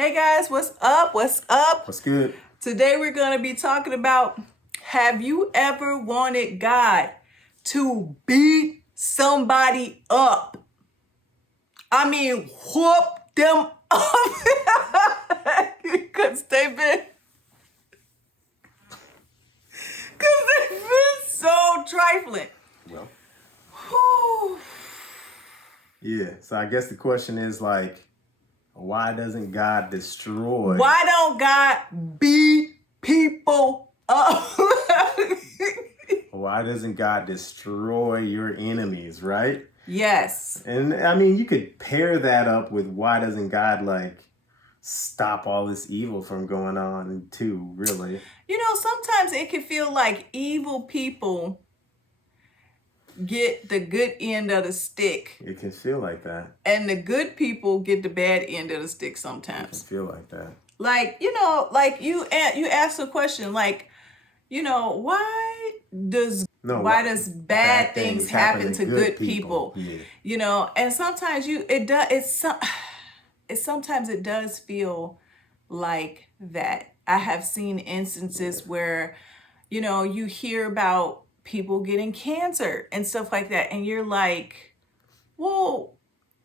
Hey guys, what's up? What's up? What's good? Today we're going to be talking about, have you ever wanted God to beat somebody up? I mean, whoop them up. Because they've been so trifling. Well, Whew. yeah. So I guess the question is like, why doesn't God destroy? Why don't God beat people up? Why doesn't God destroy your enemies, right? Yes. And I mean, you could pair that up with why doesn't God like stop all this evil from going on too, really? You know, sometimes it can feel like evil people get the good end of the stick, It can feel like that. and the good people get the bad end of the stick It can sometimes. feel like that. Like, you know, like you ask a question like, you know, why does bad things happen to good people? Yeah. You know, and sometimes sometimes it does feel like that. I have seen instances where, you know, you hear about people getting cancer and stuff like that, and you're like, well,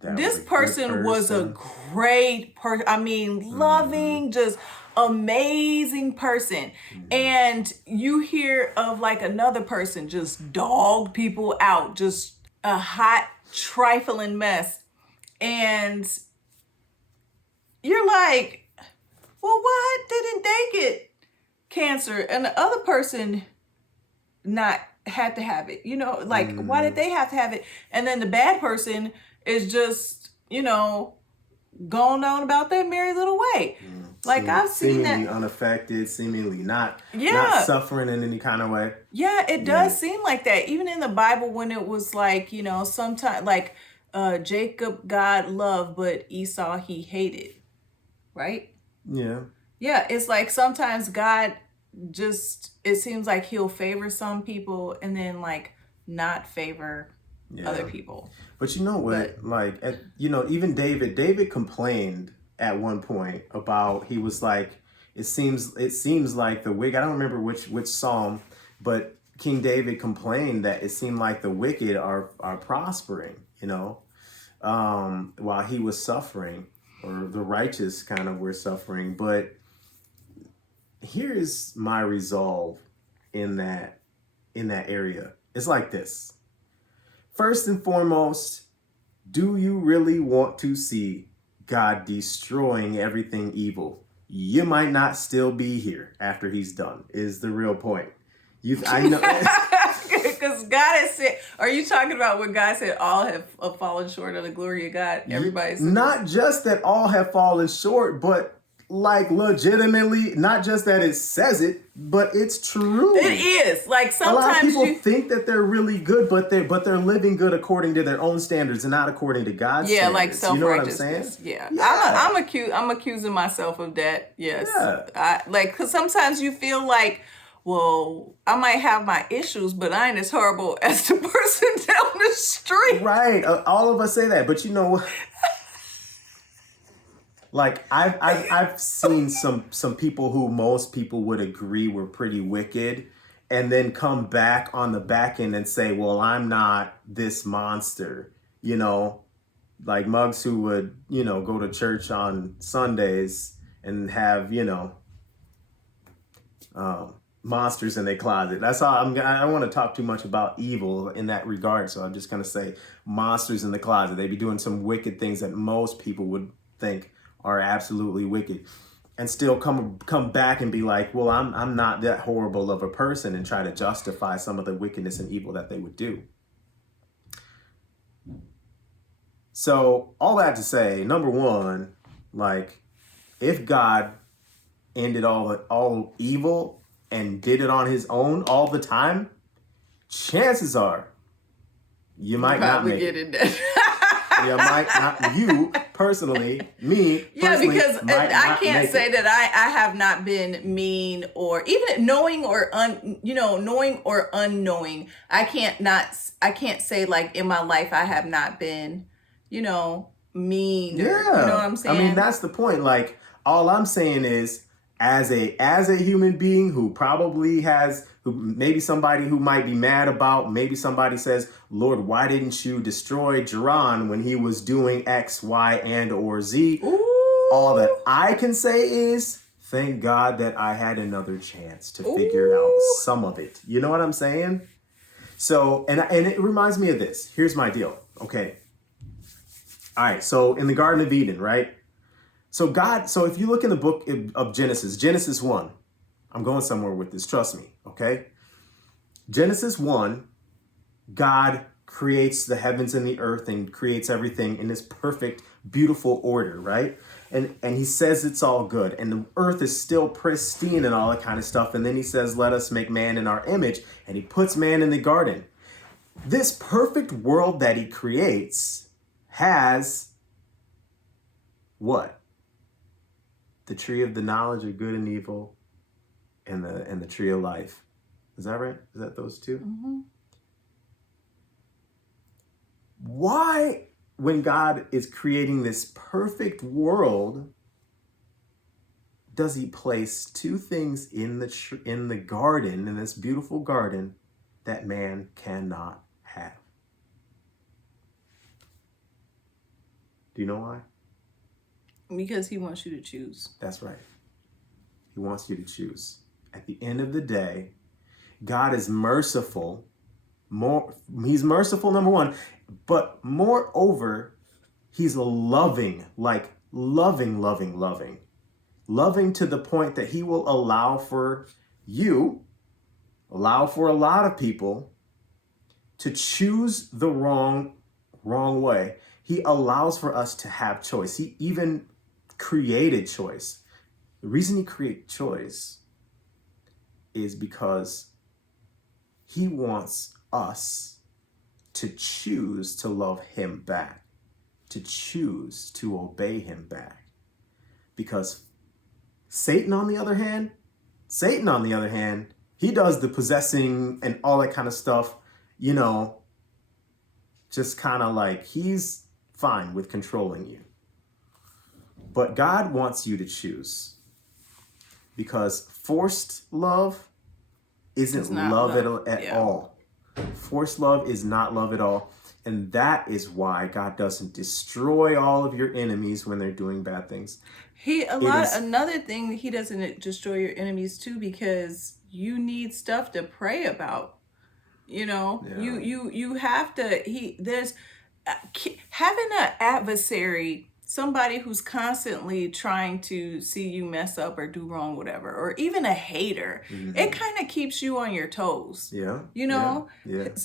That this was a good person was a person. great person. I mean, loving, just amazing person. And you hear of like another person just dogged people out, just a hot, trifling mess. And you're like, well, why didn't they get cancer and the other person not had to have it? You know, like, why did they have to have it? And then the bad person is just, you know, going on about their merry little way. Like, I've seen seemingly that. unaffected, seemingly not Yeah. suffering in any kind of way. Yeah, it does seem like that. Even in the Bible, when it was like, you know, sometimes like Jacob God loved, but Esau he hated. Right? Yeah. Yeah, it's like sometimes God just, it seems like he'll favor some people and then like not favor other people. But you know what? Like, you know, even David complained at one point about, he was like, it seems like the wicked, I don't remember which psalm, but King David complained that it seemed like the wicked are prospering, you know, while he was suffering, or the righteous kind of were suffering. But here's my resolve in that area. It's like this. First and foremost, do you really want to see God destroying everything evil? You might not still be here after he's done, is the real point. I know. Because God has said, are you talking about what God said, all have fallen short of the glory of God? Everybody's not just that all have fallen short, but like legitimately, not just that it says it, but it's true. It is. Like, sometimes a lot of people think that they're really good, but they're living good according to their own standards and not according to God's standards. like self-righteousness. You know what I'm saying? Yeah. I'm accusing myself of that. Yes. Yeah. Because sometimes you feel like, well, I might have my issues, but I ain't as horrible as the person down the street. Right. All of us say that, but you know, like I've seen some people who most people would agree were pretty wicked, and then come back on the back end and say, well, I'm not this monster, you know, like mugs who would, you know, go to church on Sundays and have, you know, monsters in their closet. That's all. I don't want to talk too much about evil in that regard, so I'm just going to say monsters in the closet. They be doing some wicked things that most people would think are absolutely wicked, and still come back and be like, well, I'm not that horrible of a person, and try to justify some of the wickedness and evil that they would do. So all that to say, number one, like, if God ended all evil and did it on his own all the time, chances are you might not make it. You might not, you personally, me personally. Yeah, because I can't say that I have not been mean, or even knowing or knowing or unknowing. I can't say like in my life I have not been, you know, mean. Yeah. You know what I'm saying? I mean, that's the point. Like, All I'm saying is, as a human being who probably has, who maybe somebody who might be mad about, maybe somebody says, Lord, why didn't you destroy Jiran when he was doing X, Y, and or Z? Ooh. All that I can say is, thank God that I had another chance to figure Ooh. out some of it. You know what I'm saying? So, and it reminds me of this. Here's my deal. Okay. All right. So in the Garden of Eden, right? So if you look in the book of Genesis 1, I'm going somewhere with this, trust me, okay? Genesis 1, God creates the heavens and the earth and creates everything in this perfect, beautiful order, right? And he says it's all good. And the earth is still pristine and all that kind of stuff. And then he says, let us make man in our image. And he puts man in the garden. This perfect world that he creates has what? The tree of the knowledge of good and evil and the tree of life. Is that right? Is that those two? Mm-hmm. Why, when God is creating this perfect world, does he place two things in the garden, in this beautiful garden, that man cannot have? Do you know why? Because he wants you to choose. That's right. He wants you to choose. At the end of the day, God is merciful. He's merciful, number one, but moreover, he's loving, like loving to the point that he will allow for a lot of people to choose the wrong way. He allows for us to have choice. He even created choice. The reason he created choice is because he wants us to choose to love him back, to choose to obey him back. Because Satan, on the other hand, he does the possessing and all that kind of stuff, just kind of like he's fine with controlling you. But God wants you to choose, because forced love isn't love at all. Forced love is not love at all. And that is why God doesn't destroy all of your enemies when they're doing bad things. Another thing, he doesn't destroy your enemies too, because you need stuff to pray about. You have to, having an adversary, somebody who's constantly trying to see you mess up or do wrong, whatever, or even a hater, it kind of keeps you on your toes. Yeah.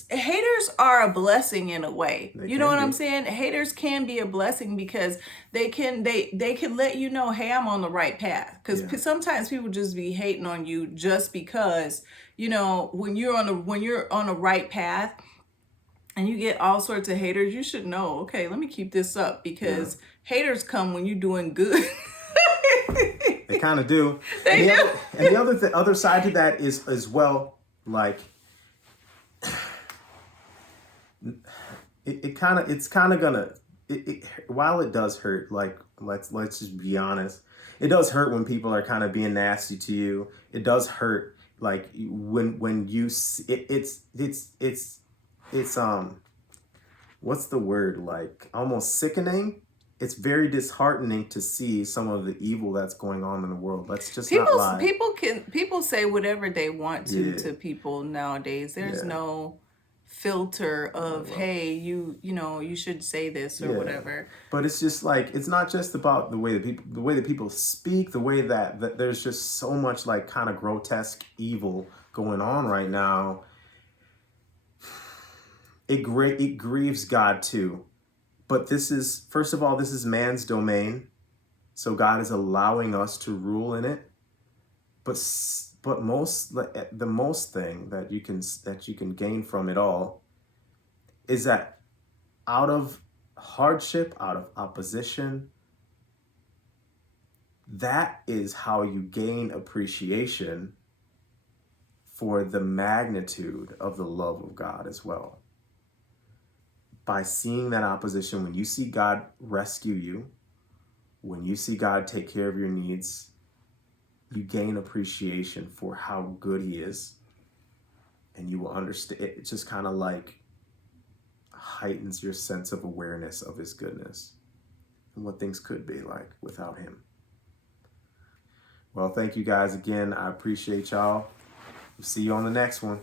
Haters are a blessing in a way. You know what I'm saying? saying? Haters can be a blessing because they can let you know, hey, I'm on the right path. Because sometimes people just be hating on you just because, when you're on a right path and you get all sorts of haters, you should know, okay, let me keep this up, because haters come when you're doing good. They kind of do. They do. And the other side to that is as well, like, while it does hurt, like, let's just be honest, it does hurt when people are kind of being nasty to you. It does hurt, like, when you it's what's the word, like, almost sickening. It's very disheartening to see some of the evil that's going on in the world. Let's just not lie. People say whatever they want to people nowadays. There's no filter of, hey, you should say this or whatever. But it's just like, it's not just about the way that people speak, the way that there's just so much, like, kind of grotesque evil going on right now. It grieves God too. But first of all, this is man's domain. So God is allowing us to rule in it. But the most thing that you can gain from it all is that out of hardship, out of opposition, that is how you gain appreciation for the magnitude of the love of God as well. By seeing that opposition, when you see God rescue you, when you see God take care of your needs, you gain appreciation for how good he is. And you will understand, it just kind of like heightens your sense of awareness of his goodness and what things could be like without him. Well, thank you guys again. I appreciate y'all. We'll see you on the next one.